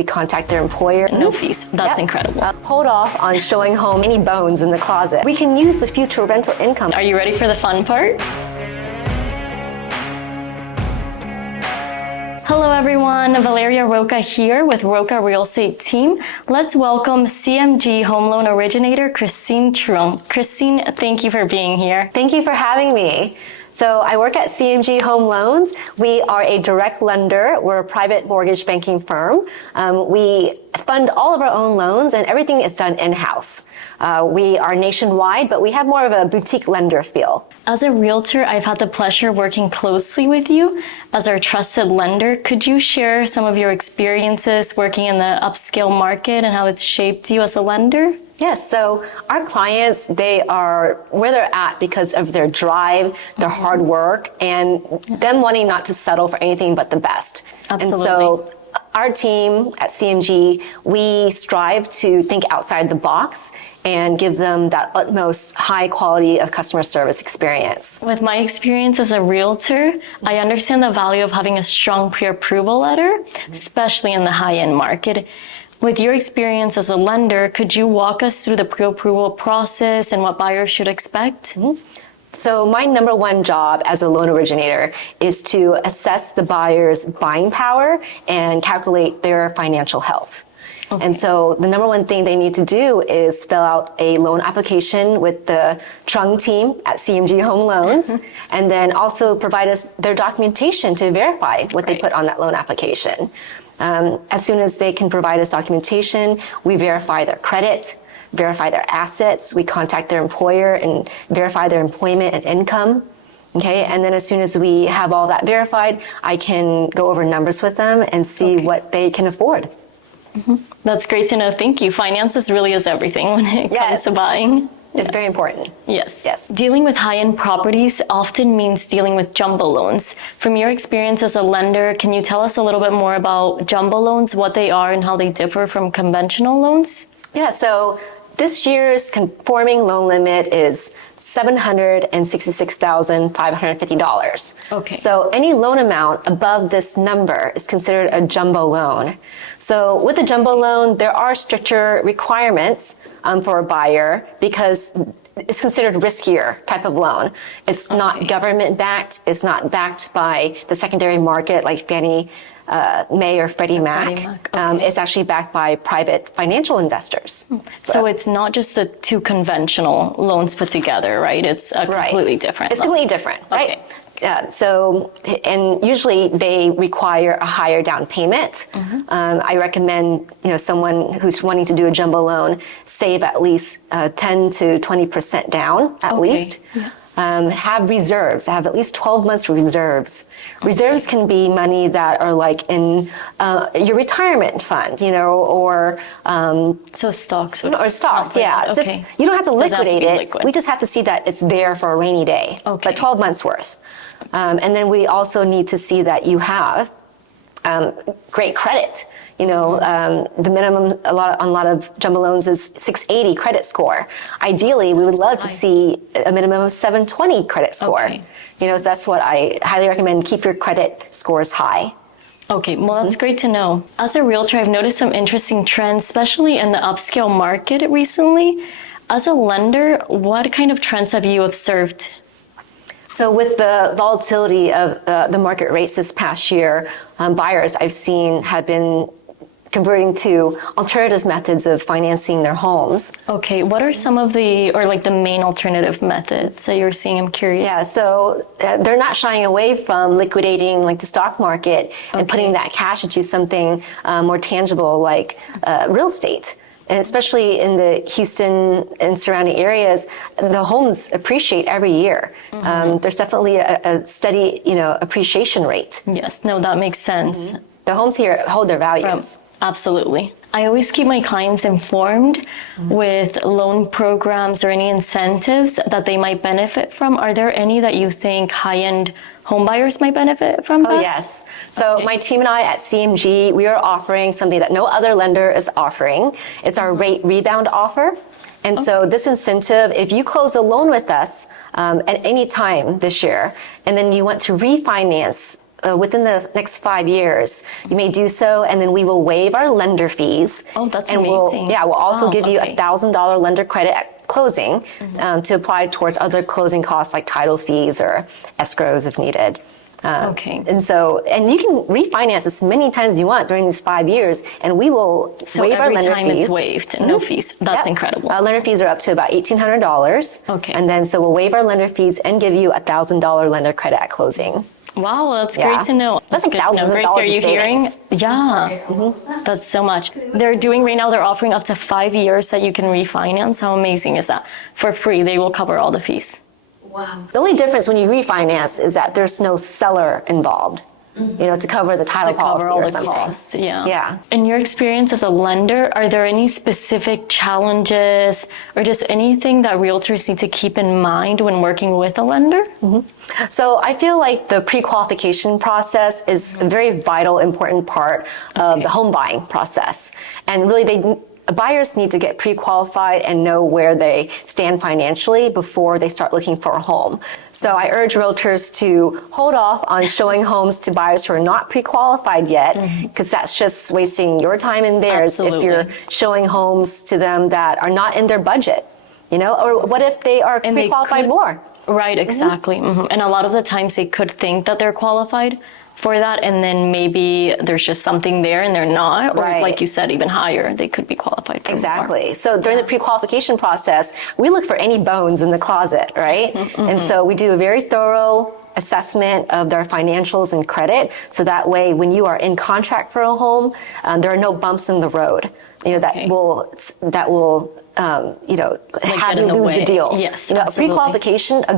We contact their employer. No fees. That's incredible. Hold off on showing home any bones in the closet. We can use the future rental income. Are you ready for the fun part? Hello everyone, Valeria Roca here with Roca Real Estate Team. Let's welcome CMG Home Loan Originator, Christine Truong. Christine, thank you for being here. Thank you for having me. So I work at CMG Home Loans. We are a direct lender. We're a private mortgage banking firm. We fund all of our own loans and everything is done in-house. We are nationwide, but we have more of a boutique lender feel. As a realtor, I've had the pleasure working closely with you as our trusted lender. Could you share some of your experiences working in the upscale market and how it's shaped you as a lender? Yes, so our clients, they are where they're at because of their drive, their hard work, and them wanting not to settle for anything but the best. Absolutely. And so our team at CMG, we strive to think outside the box and give them that utmost high quality of customer service experience. With my experience as a realtor, I understand the value of having a strong pre-approval letter, especially in the high-end market. With your experience as a lender, could you walk us through the pre-approval process and what buyers should expect? So my number one job as a loan originator is to assess the buyer's buying power and calculate their financial health. Okay. And so the number one thing they need to do is fill out a loan application with the Truong team at CMG Home Loans, and then also provide us their documentation to verify what they put on that loan application. As soon as they can provide us documentation, we verify their credit, verify their assets, we contact their employer and verify their employment and income. Okay, and then as soon as we have all that verified, I can go over numbers with them and see what they can afford. That's great to know. Thank you. Finances really is everything when it comes to buying. It's very important. Yes. Dealing with high-end properties often means dealing with jumbo loans. From your experience as a lender, can you tell us a little bit more about jumbo loans, what they are and how they differ from conventional loans? Yeah, so this year's conforming loan limit is $766,550. Okay. So any loan amount above this number is considered a jumbo loan. So with a jumbo loan, there are stricter requirements for a buyer because it's considered riskier type of loan. It's not government backed. It's not backed by the secondary market like Fannie Mae or Freddie Mac. It's actually backed by private financial investors. So it's not just the two conventional loans put together, right? It's a completely different. It's completely different, right? And usually they require a higher down payment. I recommend, someone who's wanting to do a jumbo loan save at least 10 to 20% down at least. Have reserves, have at least 12 months reserves. Reserves can be money that are like in your retirement fund, or so stocks or stocks, Just you don't have to liquidate it. We just have to see that it's there for a rainy day. But 12 months worth. And then we also need to see that you have great credit. The minimum on a lot of jumbo loans is 680 credit score. Ideally, we would love to see a minimum of 720 credit score. So that's what I highly recommend. Keep your credit scores high. Okay, well, that's great to know. As a realtor, I've noticed some interesting trends, especially in the upscale market recently. As a lender, what kind of trends have you observed? So with the volatility of the market rates this past year, buyers I've seen have been converting to alternative methods of financing their homes. Okay, what are some of the main alternative methods that you're seeing? I'm curious. Yeah, so they're not shying away from liquidating the stock market and putting that cash into something more tangible like real estate. And especially in the Houston and surrounding areas, the homes appreciate every year. There's definitely a steady, appreciation rate. Yes, no, that makes sense. The homes here hold their values. Absolutely. I always keep my clients informed with loan programs or any incentives that they might benefit from. Are there any that you think high-end home buyers might benefit from? Oh, yes. So my team and I at CMG, we are offering something that no other lender is offering. It's our rate rebound offer. And so this incentive, if you close a loan with us at any time this year, and then you want to refinance within the next 5 years, you may do so, and then we will waive our lender fees. Oh, that's and amazing. We'll also Wow, give you okay. $1,000 lender credit at closing to apply towards other closing costs like title fees or escrows if needed. Okay. And you can refinance as many times as you want during these 5 years, and we will waive our lender fees. So every time it's waived, no fees. That's incredible. Lender fees are up to about $1,800. Okay. And then so we'll waive our lender fees and give you $1,000 lender credit at closing. Wow, that's great to know. That's like thousands of Grace, dollars are you in savings. hearing? Yeah, that's so much. They're doing right now, they're offering up to 5 years that you can refinance. How amazing is that? For free, they will cover all the fees. Wow. The only difference when you refinance is that there's no seller involved, to cover the title policy Cover all or the something. costs, yeah. Yeah. In your experience as a lender, are there any specific challenges or just anything that realtors need to keep in mind when working with a lender? So I feel like the pre-qualification process is a very vital, important part of the home buying process. And really buyers need to get pre-qualified and know where they stand financially before they start looking for a home. So I urge realtors to hold off on showing homes to buyers who are not pre-qualified yet, because that's just wasting your time and theirs if you're showing homes to them that are not in their budget. Or what if they are pre-qualified more? Right, exactly. And a lot of the times they could think that they're qualified for that, and then maybe there's just something there and they're not, or like you said, even higher, they could be qualified for Exactly. more. So during the pre-qualification process, we look for any bones in the closet, right? And so we do a very thorough assessment of their financials and credit, so that way when you are in contract for a home, there are no bumps in the road, that will have you lose the deal. Yes, a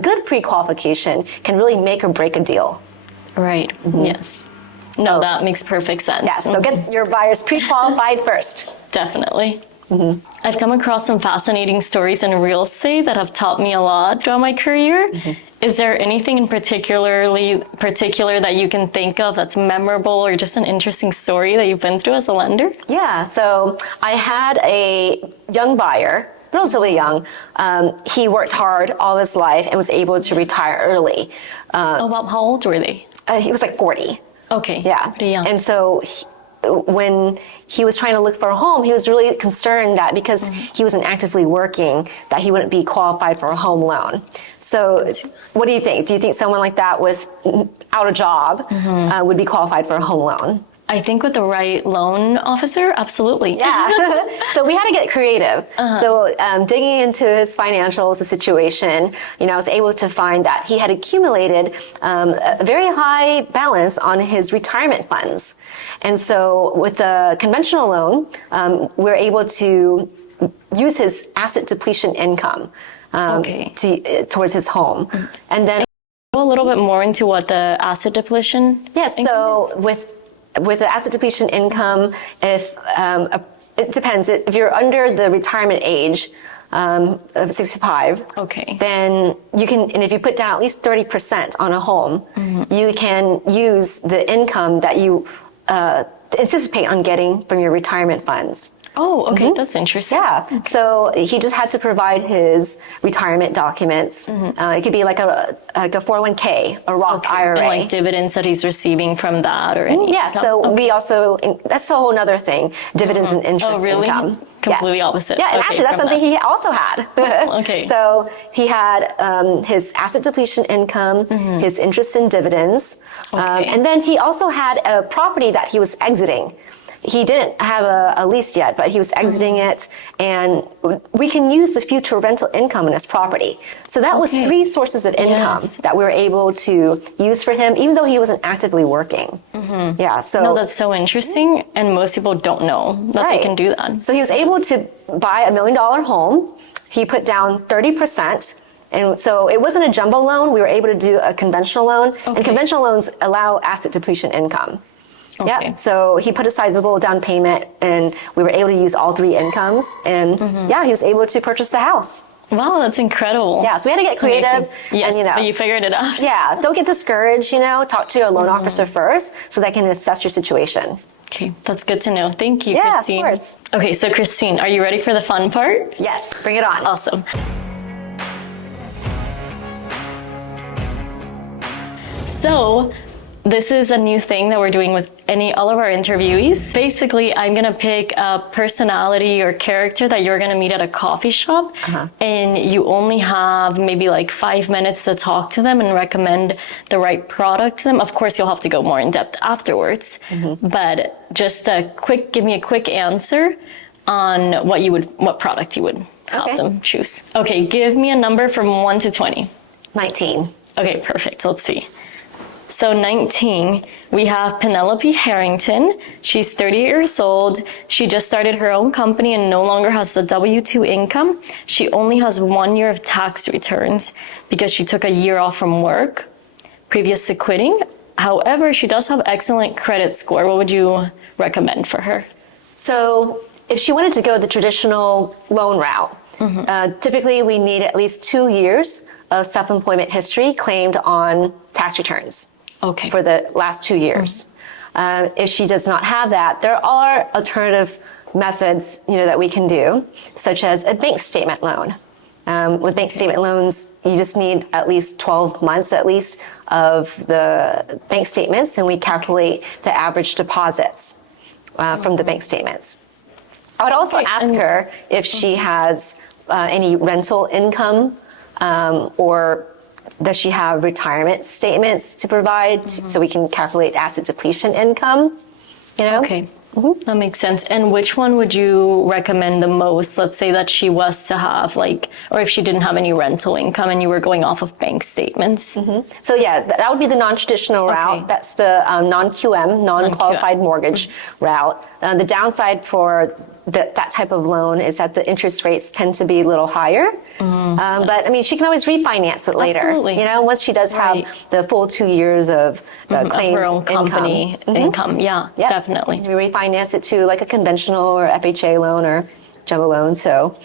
good pre-qualification can really make or break a deal. Right. Yes. No, that makes perfect sense. Yeah. So get your buyers pre-qualified first. Definitely. I've come across some fascinating stories in real estate that have taught me a lot throughout my career. Is there anything in particular that you can think of that's memorable, or just an interesting story that you've been through as a lender? Yeah. So I had a young buyer, relatively young. He worked hard all his life and was able to retire early. How old were they? He was like 40. Okay. Yeah. Pretty young. And so when he was trying to look for a home, he was really concerned that because he wasn't actively working, that he wouldn't be qualified for a home loan. So what do you think? Do you think someone like that without a job would be qualified for a home loan? I think with the right loan officer, absolutely. Yeah. So we had to get creative. So digging into his financials, the situation, I was able to find that he had accumulated a very high balance on his retirement funds. And so with a conventional loan, we're able to use his asset depletion income towards his home. And then Go a little bit more into what the asset depletion so with the asset depletion income, if it depends. If you're under the retirement age of 65, then you can, and if you put down at least 30% on a home, you can use the income that you anticipate on getting from your retirement funds. Oh, okay, that's interesting. Yeah, so he just had to provide his retirement documents. It could be like a 401k, a Roth IRA. And like dividends that he's receiving from that or any Yeah, so we also, that's a whole other thing, dividends and interest income. Completely opposite. Yeah, and actually that's something he also had. So he had his asset depletion income, his interest and dividends, and then he also had a property that he was exiting. He didn't have a lease yet, but he was exiting it, and we can use the future rental income in his property. So that was 3 sources of income that we were able to use for him, even though he wasn't actively working. Yeah, so no, that's so interesting, and most people don't know that they can do that. So he was able to buy $1 million home. He put down 30%. And so it wasn't a jumbo loan. We were able to do a conventional loan, and conventional loans allow asset depletion income. Yeah, so he put a sizable down payment, and we were able to use all 3 incomes, and he was able to purchase the house. Wow, that's incredible. Yeah, so we had to get creative. Yes, and, but you figured it out. Yeah, don't get discouraged, talk to your loan officer first so they can assess your situation. Okay, that's good to know. Thank you, Christine. Christine. Yeah, of course. Okay, so Christine, are you ready for the fun part? Yes, bring it on. Awesome. So, this is a new thing that we're doing with all of our interviewees. Basically, I'm gonna pick a personality or character that you're gonna meet at a coffee shop, and you only have maybe like 5 minutes to talk to them and recommend the right product to them. Of course, you'll have to go more in depth afterwards, but just give me a quick answer on what product you would help them choose. Okay, give me a number from 1 to 20. 19. Okay, perfect. Let's see. So 19, we have Penelope Harrington. She's 30 years old. She just started her own company and no longer has a W-2 income. She only has 1 year of tax returns because she took a year off from work previous to quitting. However, she does have excellent credit score. What would you recommend for her? So if she wanted to go the traditional loan route, typically we need at least 2 years of self-employment history claimed on tax returns. Okay. For the last 2 years. If she does not have that, there are alternative methods, that we can do, such as a bank statement loan. With bank statement loans, you just need at least 12 months of the bank statements, and we calculate the average deposits from the bank statements. I would also ask her if she has any rental income or does she have retirement statements to provide so we can calculate asset depletion income? Okay, that makes sense. And which one would you recommend the most? Let's say that she was to have or if she didn't have any rental income and you were going off of bank statements. So yeah, that would be the non-traditional route. That's the non-QM, non-qualified mortgage route. The downside for that type of loan is that the interest rates tend to be a little higher. But I mean, she can always refinance it later. Absolutely. Once she does have the full 2 years of claimed her own company income. Yeah, definitely. We refinance it to like a conventional or FHA loan or jumbo loan. So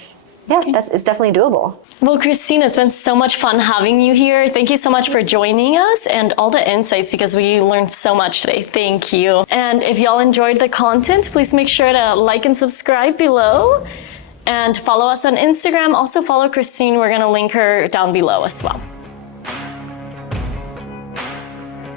yeah, it's definitely doable. Well, Christine, it's been so much fun having you here. Thank you so much for joining us and all the insights because we learned so much today. Thank you. And if y'all enjoyed the content, please make sure to like and subscribe below and follow us on Instagram. Also follow Christine. We're going to link her down below as well.